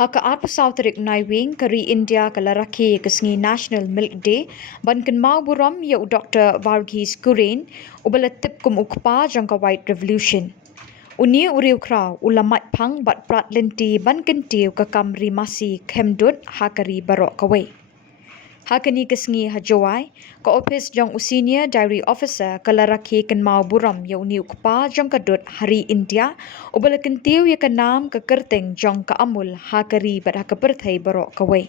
Haka Arpasau tarik Naiwieng kari India kala rakhe kesngi National Milk Day ban Kynmaw Burom ya Dr Vargheese Kurien ubala tip kum ukpa jangka White Revolution. Uni riew khraw ula maitphang bat pratlynti ban kyntiew kakam ri Masi khem-dud hakari baroh kawei. Hakani kesngi Jowai ka ophis jong senior diary officer kala rakhe Kynmaw Burom ya uni ukpa jong kadut hari India ubala kyntiew ya kanam ka kyrteng jong ka Amul hakari bat haka pyrthei baroh kawei.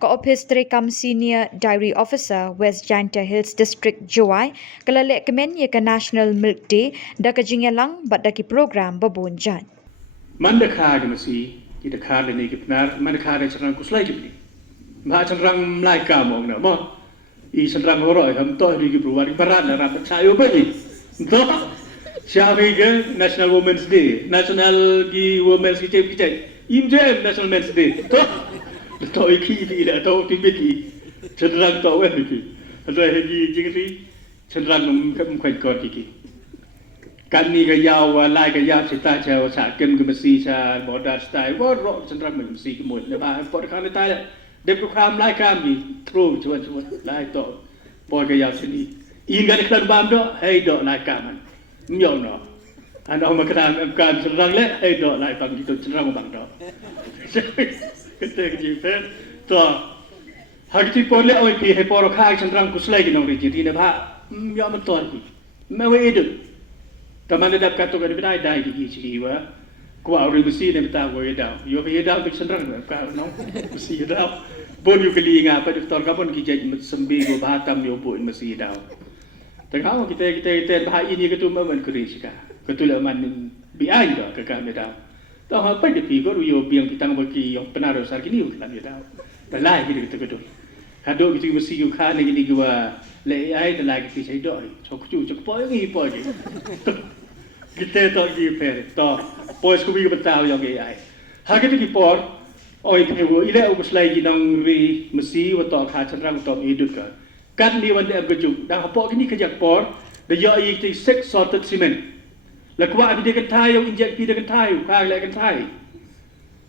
Ka ophis treikam senior diary officer West Jaiñtia Hills District Jowai kala lehkmen ya ka National Milk Day da ka jingialang bat da ki prokram babun jait. Manda khade Masi kita khade ni kipnar manda khade serang kuslai kipni. Ma serang mlai kamong na mo. I serang horoi ham to ri kipruwa di parat na rapat sayo ba ni. To siawi ke National Women's Day, National Women's Day. Imjem National Men's Day. To iki di da to tibiki. Serang to wen iki. Ada hegi jingri serang khoi kot iki. Kan ni ka yaw lai ka yap sita cha sa kem ka Masi sa modern style wo ro serang Masi ke mod na ba por kan ta de prokram lai kam ni through chuan lai to por ka yaw sini. In ga klan bam do hey do lai kam myo no. An ong ma kan serang le hey do lai bang ki to serang bang do. Kete ki pe to hakti por le oi pi he por kha serang kuslai ki nong ri ji na ba myo ma ton ki. Ma we du. Taman ada kata kan bidai dai di sini wa ku auri Masi ne beta wo yedau yo be yedau bik sendrang ka no Masi yedau bon yu kali nga pa doktor kapon ki jait sembi go bahatam yo bo Masi yedau tengah kita bah ini ketu man kuri sika ketul man bi ai do ka yedau to ha pa de pi go yo biang kitang ba ki yo penaro sar kini ulam yedau ta lai ki ketu kado gitu Masi yu kha ne gini gua le ai ta lai ki sai do chok chu chok po ngi po ki kita to gi per to boys ko bi betaw yo ge ai ha ke ki por oi pe wo ile u slai gi nang ri Masi wa to kha chanrang to i dut ka kan ni wan de ab ju dang po ki ni ka jak por de yo i ti six sorted cement la kwa bi de kan thai yo inject pi de kan thai ka le kan thai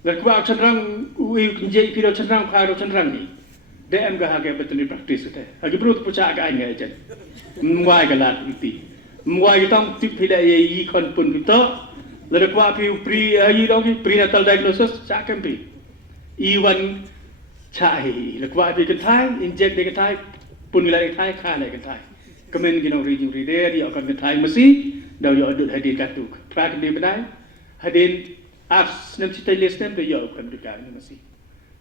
la kwa chanrang u inject pi do chanrang ka do chanrang ni de am ga ha ge betni practice te ha gi brut pucha ga ai ngai chen mwai ga lat pi mwai tong tip pila ye kon pun bito le kwa pi pri yi dong prenatal diagnosis cha kan pi i wan cha hi le kwa pi kan thai inject de kan thai pun la kan thai kha le kan thai comment gi no ri ju ri de di kan thai Masi daw yo dut hadin ka tu track de badai hadin as nem sitai lestem de yo kan du ka Masi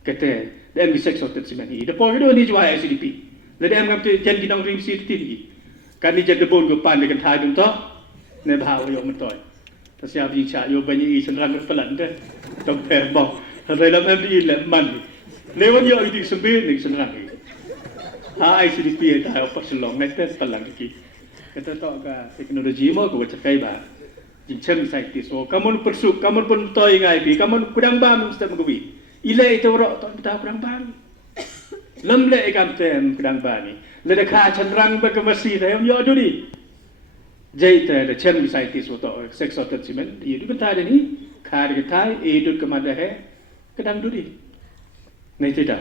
kete dem gi sex sorted simani de po do ni jwa ICDP le dem kam te jen gi nong rim si ti gi kan ni jadi bon go pan de kan thai dum to ne ba yo man toy ta sia bi cha yo ban yi san ran falan de tong pe bo re lam em di le man le wan yo di sambe ni san ran ha ICDP ta pa san long ne te falan ki kata to ka teknologi mo ko cha kai ba jin chen sai ti so kamun persu kamun pun toy ngai bi kamun kudang ba mung sta mo bi ile itu ro to ta kudang ba lam le kam tem kudang ba ni le de kha chanrang ba ka Masi ta yo do ni jait de chen sai ti so to sex of cement yi du ta de ni kha de thai e du ka ma de he kadang du ni nei ti da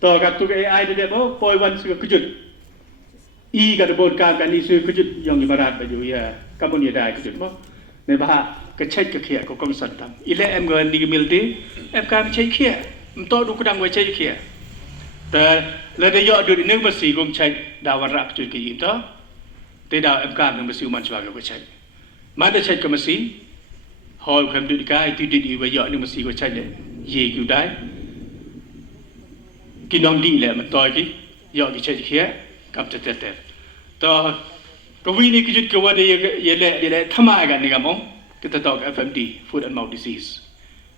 to ka tu ke ai de bo poi wan su ku jut i ga de bon ka ni su ku jut yong ni barat ba ju ya ka mon ye dai ku jut mo ne ba ka chet ka khia ko kom san tam ile em ga ni mil ti em ka chet khia to du kadang we chet khia ta le de yo du ni Masi gom chet da war rak tu ki to te da em ka ng Masi man chwa ko chet man de chet ka Masi hol kham du ka ti di we yo ni Masi ko chet le ye ku dai ki nong di le man to ki yo ki chet khia kap te te to ko wi ni ki jut ko wa de ye le thama ga ni ga mong kita to FMD food and mouth disease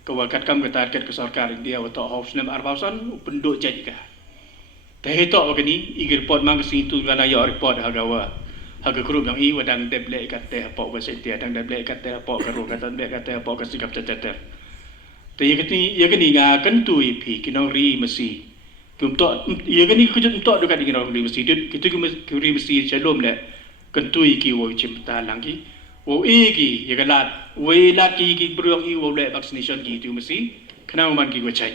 ko wa kat kam ka target ka sarkar India wa to house nem arbausan penduk jait ka te he to ka ni i report mang si tu la yo report ha ga wa ha ga group yang i wa dang deble ka te po wa se te dang deble ka te po ka ro ka tan be ka te po ka si kap te te ye ka ni ga kan tu i pi ki no ri Masi kum to ye ka ni ku jut to do ka ni no ri Masi dit ki tu ki ri Masi che lom le kan tu i ki wo chim ta lang ki wo e ki ye ka lat we lat ki bruang i wo le vaccination ki tu Masi kenal man ki wacai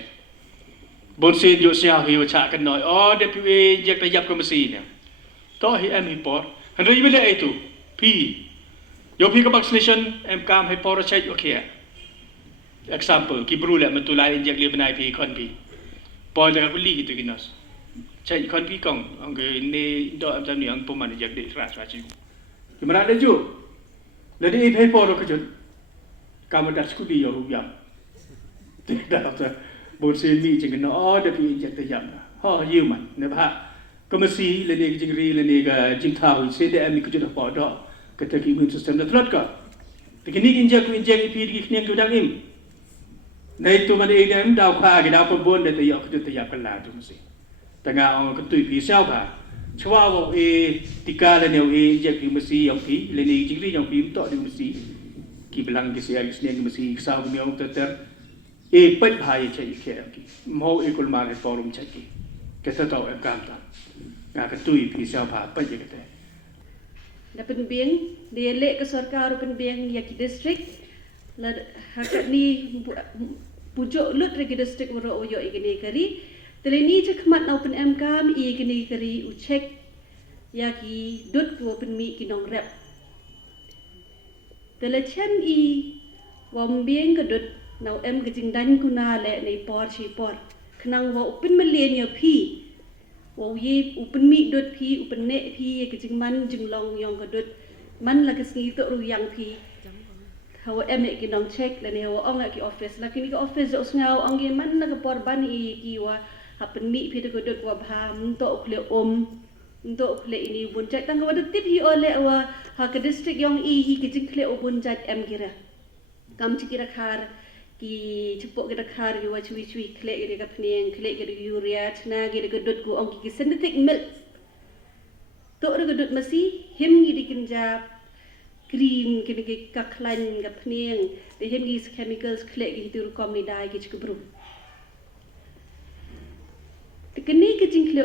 bon sin yo sia hi wacha kan noi de pi jak ta yap ka Masi ne to hi em hi por han ri bele itu pi yo pi ka vaccination em kam hi por chai okay example ki bru le matulai jak le benai pi kon pi por le ka li gitu kinas chai kon pi kong ang ke ne do am jam ni ang poman jak de ra chi ki mara de ju le de pi por ka jut kam da skuli yo ru yam tidak ada boleh ni jangan no ada pi jak te yam ha yiu man ne ba ko Masi le ne jing ri le ne ga jing thau se de ami ko jot pa do ka te ki immune system da tlat ka te ki ni injek pi ki khneng ko dang im nei tu man e dem dau kha ki dau pon de te yo ko te yap ka la tu Masi ta nga ong ko tui pi sao ba chwa wo e tika le ne e jak pi Masi yong pi le ne jing ri yong pi to de Masi ki belang ki sia ki sneng Masi sao mi ong ter Peit bhai chai ke ki mo ikul ma le forum chai ki ke ta to em kam ta nga ka tui pi sao pha Peit ke te da penbiang dia lek ke sarkar penbiang ya ki district la hakat ni pujuk lut re ki district woro oyo igini kari teleni chakmat na open em kam igini kari u check ya ki dut wo penmi ki nong rep telechen I wambiang ke dut now em gajing dan kuna le nei por chi por knang wa upin malen ya phi wa ye upin mi dot phi upin ne phi gajing man jing long yong ka dot man la kasngi to ru yang phi how em ki nong check le ne wa ong ki office la kini ka office os ngau ong ge man na ka por ban I ki wa hapin mi phi to dot wa bham to khle to khle ini bun chat tang wa dot tip hi ole wa ha ka district yong I hi gajing khle obun chat em gira kam chikira khar ki cepuk kita khar ki chui khlek ki ka phneng khlek ki urea chna ki ka dot ku ong ki synthetic milk to ru ka dot Masi him ki dikin ja cream ki ka khlan ka phneng the him ki chemicals khlek ki tur kom ni dai ki chku bru tikni ki jing khle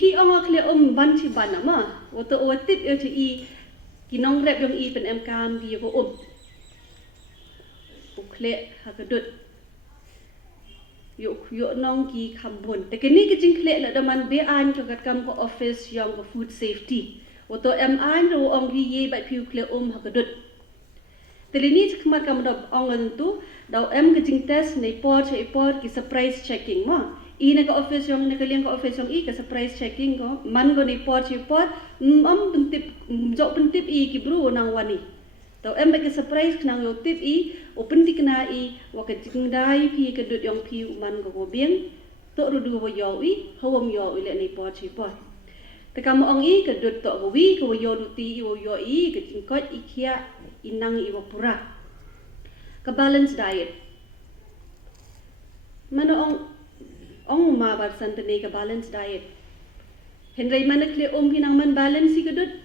ki ong khle ban chi ban ma wo to o tip yo chi I ki nong rep yong I pen em kam ki ko khle ha ka dut yo nong ki khambon te kini ki jing khle la da man be an to kat kam ko office yong ko food safety wo to em an ro ong ri ye ba phiu khle ha ka dut te li ni khmat kam da ong an tu da em ki jing test nei por ki surprise checking ma I na ka office yong na ka liang ka office yong I ka surprise checking ko man go nei por pentip jo pentip I ki bru nang wani tau em ba ki surprise knang yo tip I open ti kna I wa ka jing dai phi ka dut yong phi man go bieng to ru du wo yo I hawam yo I le nei por chi por te kam ong I ka dut to go wi ko yo du ti I wo yo I ka jing ko I khia inang I wo pura ka balance diet mano ong ma bar san te nei ka balance diet henry man kle hinang man balance I ka dut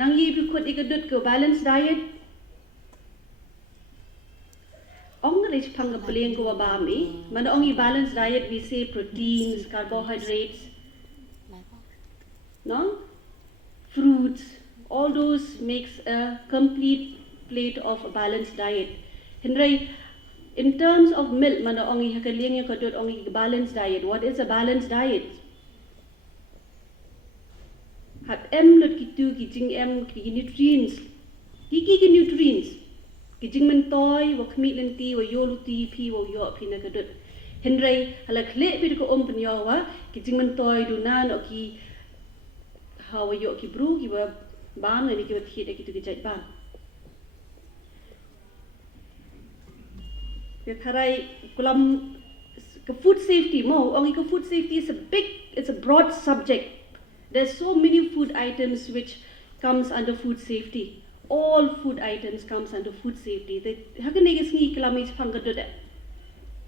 nang yi bi khot ikadut ko balance diet ong rich phang ka bleng ko ba mi man ong I balance diet we say proteins carbohydrates no fruits all those makes a complete plate of a balanced diet henry in terms of milk man ong I ka leng ko dot ong I balanced diet what is a balanced diet hat em lot ki tu ki jing em ki nutrients ki nutrients ki jing man toy wa khraw wa yo lu ti phi wa yo phi na ka dot henry hala khle bi ko pen yo wa ki jing man toy du nan o ki ha wa yo ki bru ki wa ban ni ki wa thi de ki tu ki jait ban ya tharai kulam food safety mo only food safety is it's a broad subject. There's so many food items which comes under food safety. All food items comes under food safety. They hakan negi sngi kelamis panggadut.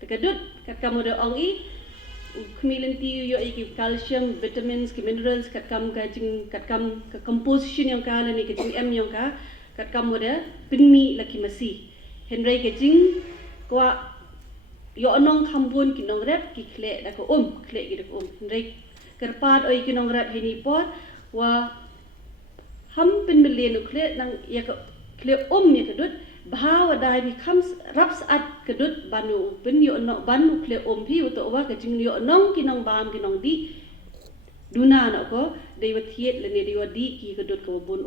Tekadut kat kamu de ongi khraw yo iki calcium, vitamins, minerals kat kam ka composition yang ka ni ka em yang ka kat kamu de pinmi laki Masi. Henry ka jing kwa yo anong khambun ki nong rep ki khle da ko khle ki da ko Henry kerpat oi ki nong rep hini por wa ham pin melen khle nang ya ka khle ya ka dut bahawa dah becomes raps at kedut banu pen yo no banu kle phi uto wa ka jing yo nong kinong bam kinong di duna no ko dei wa thiet le ne dei wa di ki kedut ko bun